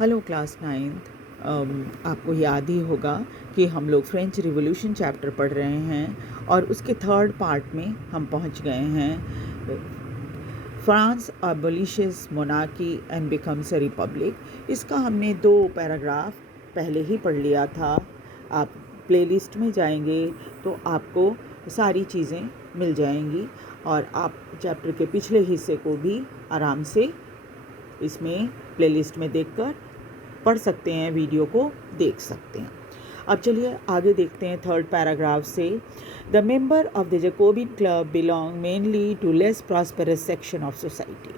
Hello class ninth. आपको याद ही होगा कि हम लोग फ्रेंच रिवॉल्यूशन चैप्टर पढ़ रहे हैं और उसके थर्ड पार्ट में हम पहुंच गए हैं। France abolishes monarchy and becomes a republic. इसका हमने 2 पैराग्राफ पहले ही पढ़ लिया था। आप प्लेलिस्ट में जाएंगे तो आपको सारी चीज़ें मिल जाएंगी और आप चैप्टर के पिछले हिस्से को भी आराम से इसमें प्लेलिस्ट में देखकर पढ़ सकते हैं, वीडियो को देख सकते हैं। अब चलिए आगे देखते हैं थर्ड पैराग्राफ से। The member of the Jacobin club belong mainly to less prosperous section of society.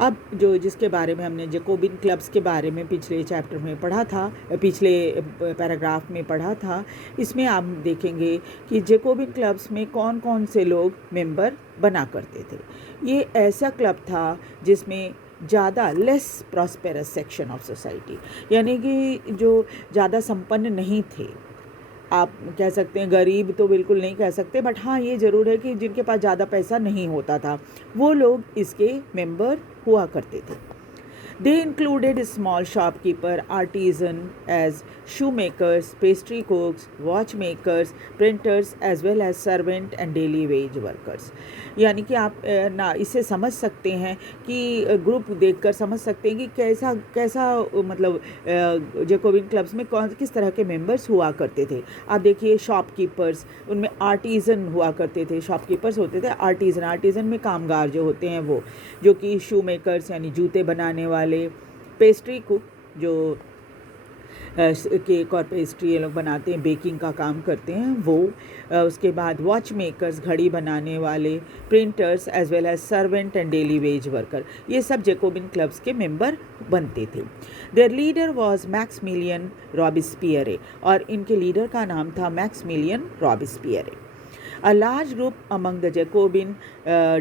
अब जो जिसके बारे में हमने जैकोबिन क्लब्स के बारे में पिछले चैप्टर में पढ़ा था, पिछले पैराग्राफ में पढ़ा था, इसमें आप देखेंगे कि जैकोबिन क्लब्स में कौन कौन से लोग मेंबर बना करते थे। ये ऐसा क्लब था जिसमें ज़्यादा less prosperous section of society, यानी कि जो ज़्यादा संपन्न नहीं थे, आप कह सकते हैं गरीब तो बिल्कुल नहीं कह सकते, बट हाँ ये ज़रूर है कि जिनके पास ज़्यादा पैसा नहीं होता था वो लोग इसके मेंबर हुआ करते थे। They included small shopkeeper, artisan as shoemakers, pastry cooks, watchmakers, printers as well as servant and daily wage workers। यानी कि आप ना इससे समझ सकते हैं कि ग्रुप देखकर समझ सकते हैं कि कैसा कैसा मतलब जैकोबिन क्लब्स में कौन किस तरह के मेंबर्स हुआ करते थे। आप देखिए शॉपकीपर्स, उनमें आर्टिज़न हुआ करते थे, शॉपकीपर्स होते थे, आर्टिज़न में कामगार जो होते हैं वो, जो कि शू मेकर्स यानी जूते बनाने वाले, पेस्ट्री कुक जो केक और पेस्ट्री ये लोग बनाते हैं, बेकिंग का काम करते हैं वो, उसके बाद वॉच मेकर्स घड़ी बनाने वाले, printers as well as servant and daily wage worker, ये सब जैकोबिन क्लब्स के मेंबर बनते थे। Their leader was Maximilien Robespierre, और इनके लीडर का नाम था Maximilien Robespierre. A large group among the Jacobin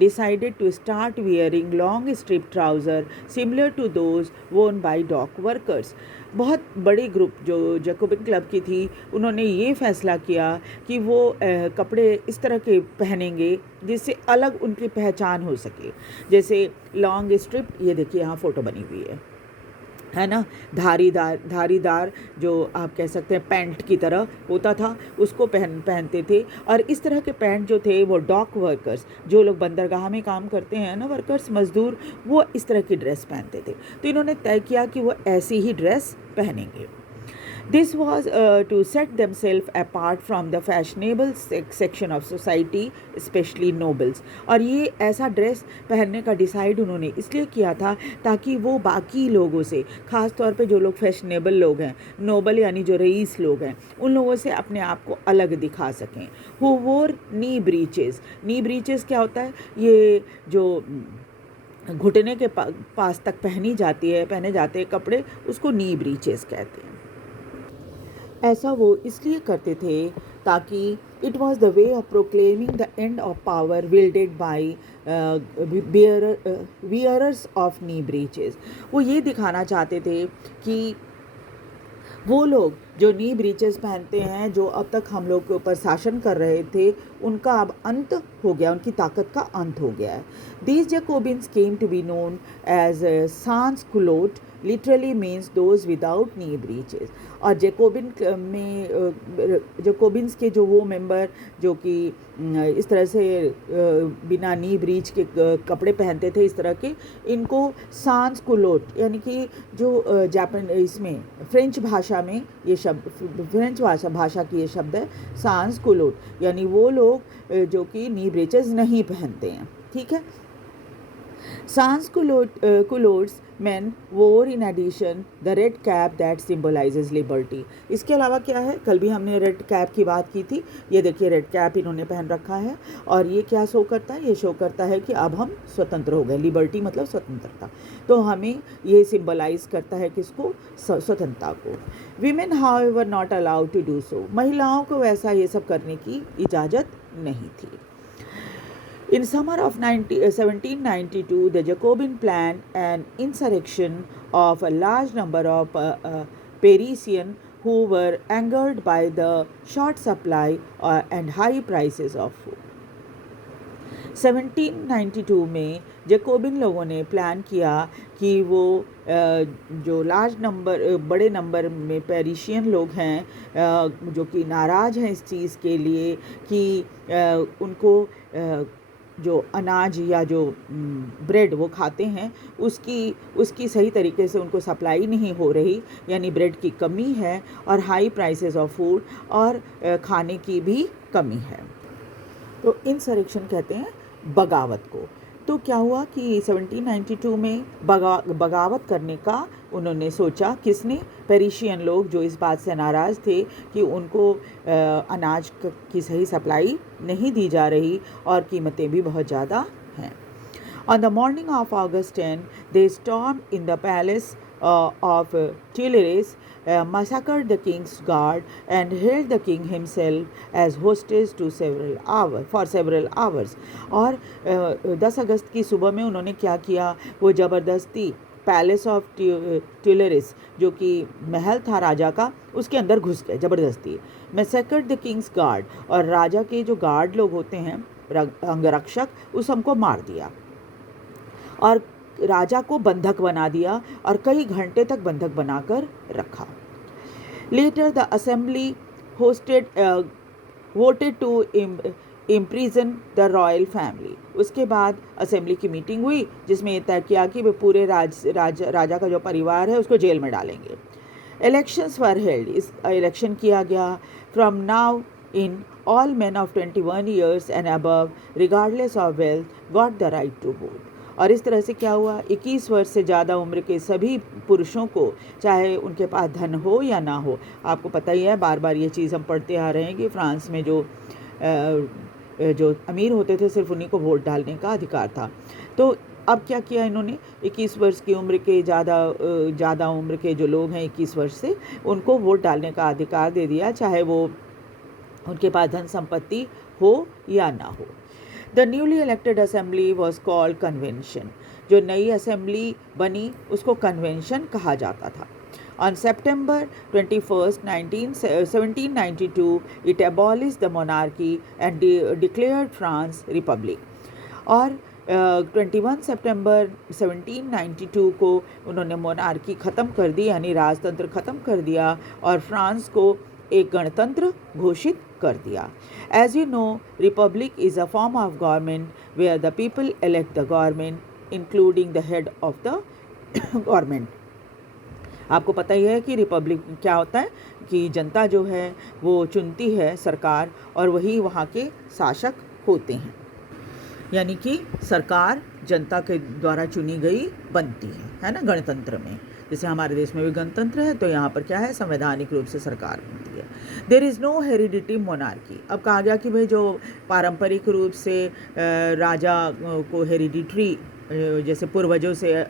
decided to start wearing long strip trousers similar to those worn by dock workers। बहुत बड़ी ग्रुप जो जैकोबिन क्लब की थी, उन्होंने ये फैसला किया कि वो कपड़े इस तरह के पहनेंगे जिससे अलग उनकी पहचान हो सके। जैसे लॉन्ग स्ट्रिप, ये देखिए यहाँ फ़ोटो बनी हुई है ना, धारीदार जो आप कह सकते हैं पैंट की तरह होता था, उसको पहनते थे। और इस तरह के पैंट जो थे वो डॉक वर्कर्स, जो लोग बंदरगाह में काम करते हैं ना, वर्कर्स मजदूर, वो इस तरह की ड्रेस पहनते थे। तो इन्होंने तय किया कि वो ऐसी ही ड्रेस पहनेंगे। This was to set themselves apart from the fashionable section of society, especially nobles। और ये ऐसा ड्रेस पहनने का डिसाइड उन्होंने इसलिए किया था ताकि वो बाकी लोगों से, ख़ास तौर पे जो लोग फैशनेबल लोग हैं, नोबल यानी जो रईस लोग हैं, उन लोगों से अपने आप को अलग दिखा सकें। Who wore knee breeches। Knee breaches क्या होता है? ये जो घुटने के पास तक पहने जाते हैं कपड़े, उसको नी ब्रीचेस कहते हैं। ऐसा वो इसलिए करते थे ताकि it was the way of proclaiming the end of power wielded by wearers of knee breeches. वो ये दिखाना चाहते थे कि वो लोग जो नी ब्रीचेस पहनते हैं, जो अब तक हम लोग के ऊपर शासन कर रहे थे, उनका अब अंत हो गया, उनकी ताकत का अंत हो गया है। These Jacobins came to be known as sans culottes, literally means those without knee breeches. और जैकोबिन्स के जो वो मेंबर जो कि इस तरह से बिना नी ब्रीच के कपड़े पहनते थे, इस तरह के, इनको सांस कुलोट, यानी कि जो इसमें फ्रेंच भाषा में ये शब्द, फ्रेंच भाषा की ये शब्द है सांस कुलोट, यानी वो लोग जो कि नी ब्रीचेस नहीं पहनते हैं। ठीक है। Sans culottes men wore in addition the red cap that symbolizes liberty। इसके अलावा क्या है, कल भी हमने रेड कैप की बात की थी, ये देखिए रेड कैप इन्होंने पहन रखा है, और ये क्या शो करता है? ये शो करता है कि अब हम स्वतंत्र हो गए। लिबर्टी मतलब स्वतंत्रता, तो हमें ये सिंबलाइज करता है किसको? स्वतंत्रता को। Women however not allowed to do so. महिलाओं को वैसा ये सब करने की इजाज़त नहीं थी। In summer of 1792, the Jacobin planned an insurrection of a large number of Parisians who were angered by the short supply and high prices of food। 1792 में जैकोबिन लोगों ने प्लान किया कि वो जो बड़े नंबर में पेरिशियन लोग हैं जो कि नाराज़ हैं इस चीज़ के लिए कि उनको जो अनाज या जो ब्रेड वो खाते हैं उसकी सही तरीके से उनको सप्लाई नहीं हो रही, यानी ब्रेड की कमी है और हाई प्राइसेस ऑफ फूड और खाने की भी कमी है। तो इंसरेक्शन कहते हैं बगावत को। तो क्या हुआ कि 1792 में बगावत करने का उन्होंने सोचा, किसने? पेरिशियन लोग, जो इस बात से नाराज़ थे कि उनको अनाज की सही सप्लाई नहीं दी जा रही और कीमतें भी बहुत ज़्यादा हैं। On the morning of August 10, they stormed in the palace of Tuileries, massacred the king's guard and held the king himself as hostage to several hours. और 10 अगस्त की सुबह में उन्होंने क्या किया? वो ज़बरदस्ती पैलेस ऑफ ट्यूलेरिस, जो कि महल था राजा का, उसके अंदर घुस गए ज़बरदस्ती। मैसेकर्ड द किंग्स गार्ड, और राजा के जो गार्ड लोग होते हैं, अंगरक्षक, उस हमको मार दिया और राजा को बंधक बना दिया और कई घंटे तक बंधक बनाकर रखा। Later the assembly voted to imprison the royal family. उसके बाद असेंबली की मीटिंग हुई जिसमें यह तय किया कि वे पूरे राजा का जो परिवार है उसको जेल में डालेंगे। इलेक्शंस वर हेल्ड, इस इलेक्शन किया गया। From now in all men of 21 years and above, regardless of wealth, got the right to vote. और इस तरह से क्या हुआ? 21 वर्ष से ज़्यादा उम्र के सभी पुरुषों को, चाहे उनके पास धन हो या ना हो, आपको पता ही है, बार बार ये चीज़ हम पढ़ते आ रहे हैं कि फ्रांस में जो अमीर होते थे सिर्फ उन्हीं को वोट डालने का अधिकार था। तो अब क्या किया इन्होंने? 21 वर्ष की उम्र के ज़्यादा उम्र के जो लोग हैं 21 वर्ष से, उनको वोट डालने का अधिकार दे दिया, चाहे वो उनके पास धन संपत्ति हो या ना हो। The newly elected assembly was called convention. जो नई असेंबली बनी उसको कन्वेंशन कहा जाता था। On September 21, 1792, it abolished the monarchy and declared France Republic. और 21 सितंबर 1792 को उन्होंने मोनार्की ख़त्म कर दी, यानी राजतंत्र ख़त्म कर दिया और फ्रांस को एक गणतंत्र घोषित कर दिया। As you know, republic is a form of government where the people elect the government including the head of the government. आपको पता ही है कि रिपब्लिक क्या होता है, कि जनता जो है वो चुनती है सरकार और वही वहाँ के शासक होते हैं, यानी कि सरकार जनता के द्वारा चुनी गई बनती है ना, गणतंत्र में। जैसे हमारे देश में भी गणतंत्र है, तो यहाँ पर क्या है, संवैधानिक रूप से सरकार बनती है। There is no heredity monarchy. अब कहा गया कि भाई जो पारंपरिक रूप से राजा को हेरिडिटरी, जैसे पूर्वजों से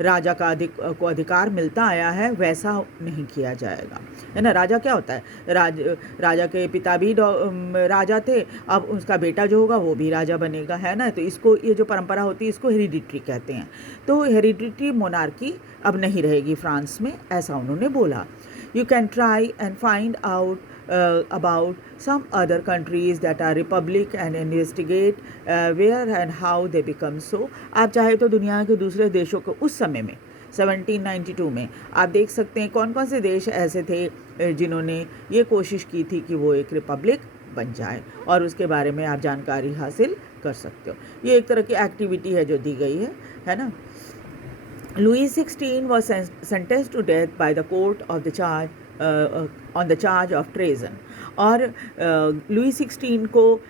राजा को अधिकार मिलता आया है, वैसा नहीं किया जाएगा, है ना। राजा क्या होता है? राजा के पिता भी राजा थे, अब उसका बेटा जो होगा वो भी राजा बनेगा, है ना। तो इसको, ये जो परंपरा होती है, इसको हेरिडिटरी कहते हैं। तो हेरिडिटरी मोनार्की अब नहीं रहेगी फ्रांस में, ऐसा उन्होंने बोला। You can try and find out about some other countries that are republic and investigate where and how they become so। आप चाहे तो दुनिया के दूसरे देशों को उस समय में 1792 में आप देख सकते हैं कौन कौन से देश ऐसे थे जिन्होंने ये कोशिश की थी कि वो एक रिपब्लिक बन जाए, और उसके बारे में आप जानकारी हासिल कर सकते हो। ये एक तरह की एक्टिविटी है जो दी गई है ना। Louis XVI was sentenced to death by the court of the charge on the charge of treason। और लुई 16 को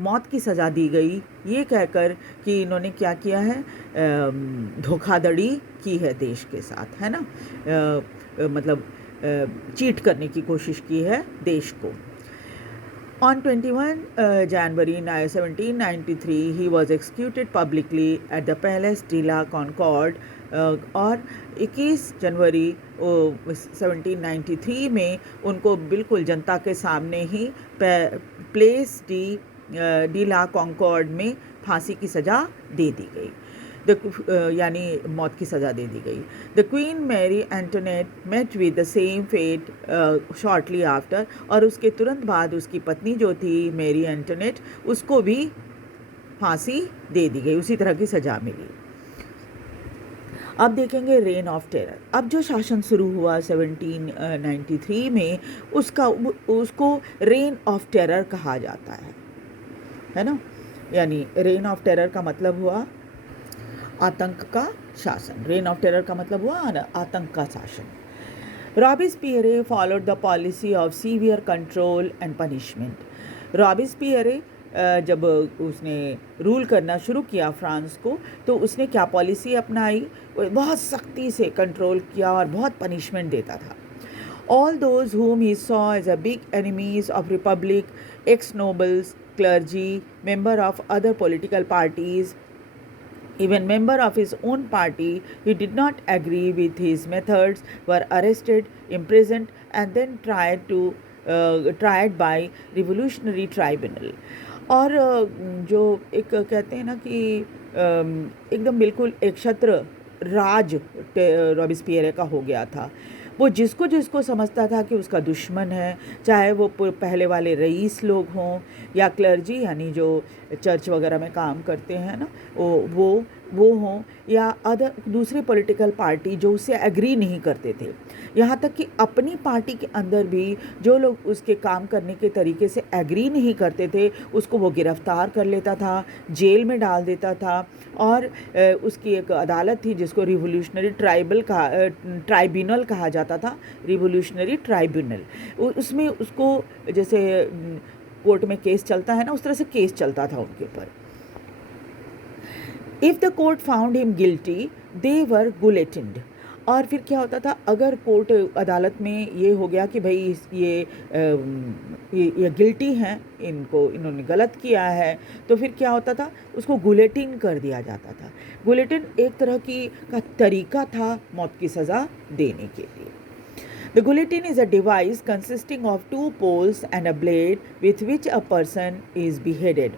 मौत की सज़ा दी गई ये कहकर कि इन्होंने क्या किया है, धोखाधड़ी की है देश के साथ, है ना, मतलब चीट करने की कोशिश की है देश को। On 21 January 1793, he was executed publicly at the Palace de la Concorde। और 21 जनवरी 1793 में उनको बिल्कुल जनता के सामने ही प्लेस डी ला कॉन्कॉर्ड में फांसी की सज़ा दे दी गई, यानी मौत की सज़ा दे दी गई। The queen Marie Antoinette met with the same fate shortly after. और उसके तुरंत बाद उसकी पत्नी जो थी मैरी एंटोनेट, उसको भी फांसी दे दी गई, उसी तरह की सज़ा मिली। अब देखेंगे रेन ऑफ टेरर। अब जो शासन शुरू हुआ 1793 में, उसको रेन ऑफ टेरर कहा जाता है ना। यानी रेन ऑफ टेरर का मतलब हुआ आतंक का शासन। रेन ऑफ टेरर का मतलब हुआ आतंक का शासन। Robespierre followed the policy of severe control and punishment. Robespierre जब उसने रूल करना शुरू किया फ्रांस को, तो उसने क्या पॉलिसी अपनाई? बहुत सख्ती से कंट्रोल किया और बहुत पनिशमेंट देता था। All those whom he saw as a big enemies of republic, ex-nobles, clergy, member of other political parties, even member of his own party who did not agree with his methods, were arrested, imprisoned, and then tried by revolutionary tribunal. और जो एक कहते हैं ना कि एकदम बिल्कुल एक क्षत्र राज रॉबिस्पियरे का हो गया था। वो जिसको जिसको समझता था कि उसका दुश्मन है, चाहे वो पहले वाले रईस लोग हों या क्लर्जी यानी जो चर्च वगैरह में काम करते हैं ना, वो हों, या अदर दूसरी पॉलिटिकल पार्टी जो उससे एग्री नहीं करते थे। यहाँ तक कि अपनी पार्टी के अंदर भी जो लोग उसके काम करने के तरीके से एग्री नहीं करते थे, उसको वो गिरफ्तार कर लेता था, जेल में डाल देता था। और उसकी एक अदालत थी जिसको रिवोल्यूशनरी ट्राइब्यूनल कहा जाता था, रिवोल्यूशनरी ट्राइब्यूनल। उसमें उसको जैसे कोर्ट में केस चलता है ना, उस तरह से केस चलता था उनके ऊपर। If the court found him guilty they were guillotined. और फिर क्या होता था, अगर कोर्ट अदालत में ये हो गया कि भाई ये गिल्टी हैं, इन्होंने गलत किया है, तो फिर क्या होता था, उसको गुलेटिन कर दिया जाता था। गुलेटिन एक तरह का तरीका था मौत की सज़ा देने के लिए। The guillotine is a device consisting of 2 poles and a blade with which a person is beheaded.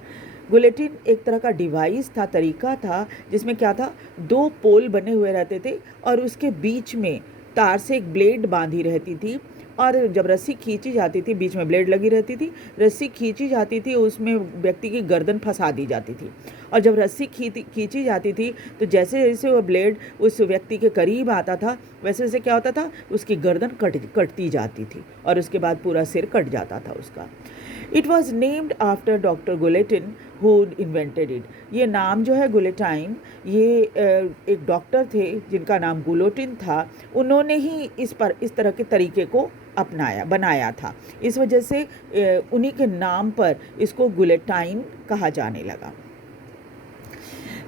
Guillotine एक तरह का डिवाइस था, तरीका था, जिसमें क्या था, 2 पोल बने हुए रहते थे और उसके बीच में तार से एक ब्लेड बांधी रहती थी, और जब रस्सी खींची जाती थी, बीच में ब्लेड लगी रहती थी, रस्सी खींची जाती थी, उसमें व्यक्ति की गर्दन फंसा दी जाती थी। और जब रस्सी खींची जाती थी तो जैसे जैसे वो ब्लेड उस व्यक्ति के करीब आता था, वैसे वैसे क्या होता था, उसकी गर्दन कटती जाती थी और उसके बाद पूरा सिर कट जाता था उसका। It was named after doctor guillotine who invented it. ये नाम जो है गुलेटाइन, ये एक डॉक्टर थे जिनका नाम गुलोटिन था, उन्होंने ही इस तरह के तरीके को बनाया था। इस वजह से उन्हीं के नाम पर इसको गुलेटाइन कहा जाने लगा।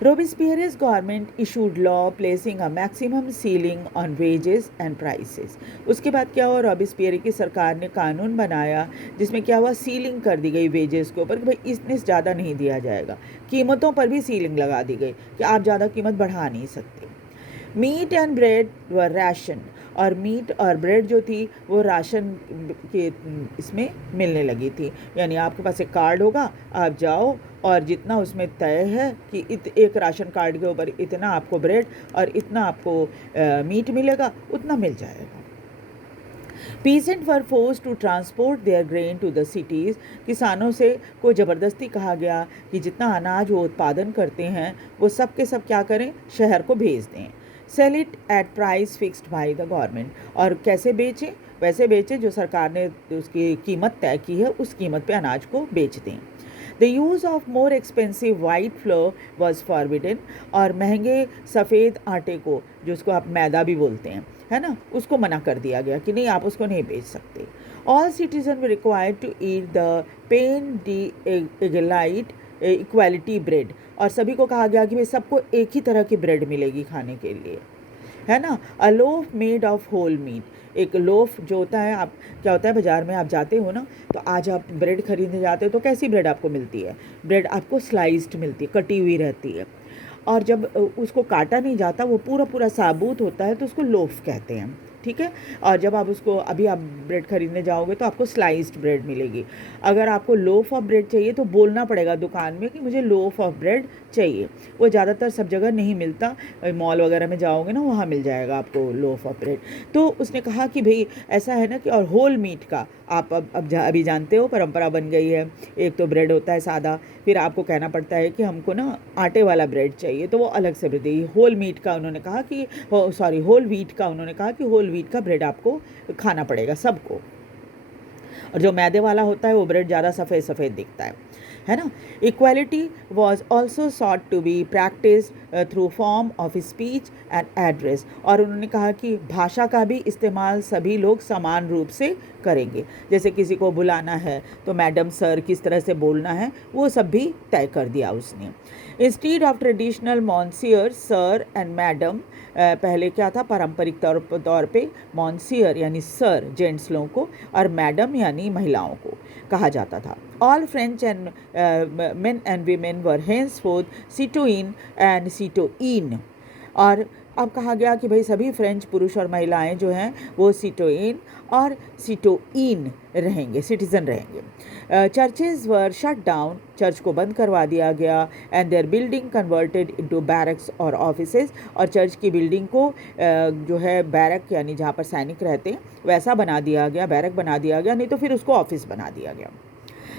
Robespierre's government issued law placing a maximum ceiling on wages and prices. उसके बाद क्या हुआ, रॉबिस्पियरे की सरकार ने कानून बनाया जिसमें क्या हुआ, सीलिंग कर दी गई वेजेस के ऊपर कि भाई इसने ज़्यादा नहीं दिया जाएगा। कीमतों पर भी सीलिंग लगा दी गई कि आप ज़्यादा कीमत बढ़ा नहीं सकते। Meat and bread were ration, और मीट और ब्रेड जो थी वो राशन के इसमें मिलने लगी थी। यानी आपके पास एक कार्ड होगा, आप जाओ और जितना उसमें तय है कि एक राशन कार्ड के ऊपर इतना आपको ब्रेड और इतना आपको मीट मिलेगा, उतना मिल जाएगा। Peasants were forced to transport their grain to the cities. किसानों से को ज़बरदस्ती कहा गया कि जितना अनाज वो उत्पादन करते हैं वो सब के सब क्या करें, शहर को भेज दें। Sell it at price fixed by the government. और कैसे बेचें, वैसे बेचें जो सरकार ने उसकी कीमत तय की है, उस कीमत पे अनाज को बेच दें। The use of more expensive white flour was forbidden. और महंगे सफ़ेद आटे को, जो उसको आप मैदा भी बोलते हैं, है ना, उसको मना कर दिया गया कि नहीं, आप उसको नहीं बेच सकते। All citizens were required to eat the pain d'égalité equality bread, और सभी को कहा गया कि भाई सबको एक ही तरह की ब्रेड मिलेगी खाने के लिए, है ना। A loaf made of whole meat, एक लोफ जो होता है, आप क्या होता है, बाज़ार में आप जाते हो ना, तो आज आप ब्रेड खरीदने जाते हो तो कैसी ब्रेड आपको मिलती है, ब्रेड आपको स्लाइस्ड मिलती है, कटी हुई रहती है, और जब उसको काटा नहीं जाता, वो पूरा पूरा साबुत होता है, तो उसको लोफ कहते हैं, ठीक है। और जब आप उसको अभी आप ब्रेड खरीदने जाओगे तो आपको स्लाइस्ड ब्रेड मिलेगी। अगर आपको लोफ ऑफ ब्रेड चाहिए तो बोलना पड़ेगा दुकान में कि मुझे लोफ ऑफ ब्रेड चाहिए। वो ज़्यादातर सब जगह नहीं मिलता, मॉल वगैरह में जाओगे ना वहाँ मिल जाएगा आपको लोफ ऑफ ब्रेड। तो उसने कहा कि भाई ऐसा है ना कि और होल मीट का आप अभी जानते हो परंपरा बन गई है, एक तो ब्रेड होता है सादा, फिर आपको कहना पड़ता है कि हमको ना आटे वाला ब्रेड चाहिए तो वो अलग से ब्रेड चाहिए। होल मीट का उन्होंने कहा कि होल व्हीट का उन्होंने कहा कि होल व्हीट का ब्रेड आपको खाना पड़ेगा सबको। और जो मैदे वाला होता है वो ब्रेड ज़्यादा सफ़ेद सफ़ेद दिखता है ना। Equality was also sought to be practice through form of speech and address. और उन्होंने कहा कि भाषा का भी इस्तेमाल सभी लोग समान रूप से करेंगे। जैसे किसी को बुलाना है तो मैडम सर किस तरह से बोलना है वो सब भी तय कर दिया उसने। Instead of traditional monsieur sir and madam, पहले क्या था पारंपरिक तौर पे मॉन्सियर यानी सर जेंट्स लोगों को और मैडम यानी महिलाओं को कहा जाता था। All French and men and women were henceforth citoyen and citoyenne. और अब कहा गया कि भाई सभी फ्रेंच पुरुष और महिलाएं जो हैं वो सिटोइन और सिटोइन रहेंगे, सिटीज़न रहेंगे। Churches were shut down, church को बंद करवा दिया गया। And their building converted into barracks और ऑफिसेज, और चर्च की बिल्डिंग को जो है बैरक यानी जहाँ पर सैनिक रहते हैं वैसा बना दिया गया, बैरक बना दिया गया, नहीं तो फिर उसको ऑफिस बना दिया गया।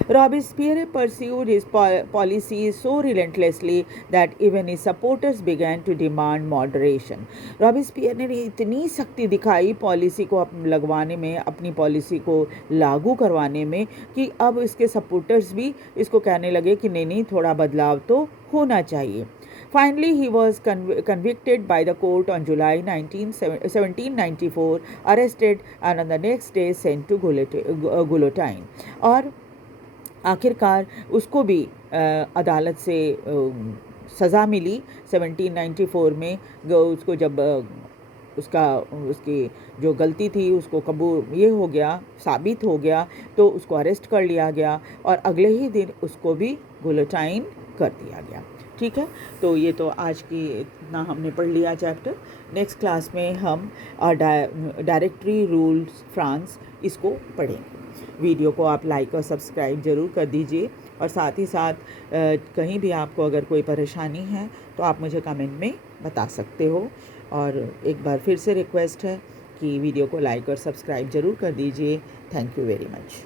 Robespierre pursued his policies so relentlessly that even his supporters began to demand moderation. Robespierre ने इतनी सख्ती दिखाई पॉलिसी को लगवाने में, अपनी पॉलिसी को लागू करवाने में, कि अब इसके सपोर्टर्स भी इसको कहने लगे कि नहीं थोड़ा बदलाव तो होना चाहिए। Finally, he was convicted by the court on July 1794, arrested and on the next day sent to guillotine. और आखिरकार उसको भी अदालत से सज़ा मिली 1794 में। उसको जब उसकी जो गलती थी उसको कबूल ये हो गया, साबित हो गया, तो उसको अरेस्ट कर लिया गया और अगले ही दिन उसको भी गुलियोटाइन कर दिया गया। ठीक है, तो ये तो आज की इतना हमने पढ़ लिया चैप्टर। नेक्स्ट क्लास में हम डायरेक्टरी रूल्स फ्रांस इसको पढ़ेंगे। वीडियो को आप लाइक और सब्सक्राइब ज़रूर कर दीजिए, और साथ ही साथ कहीं भी आपको अगर कोई परेशानी है तो आप मुझे कमेंट में बता सकते हो। और एक बार फिर से रिक्वेस्ट है कि वीडियो को लाइक और सब्सक्राइब ज़रूर कर दीजिए। Thank you very much.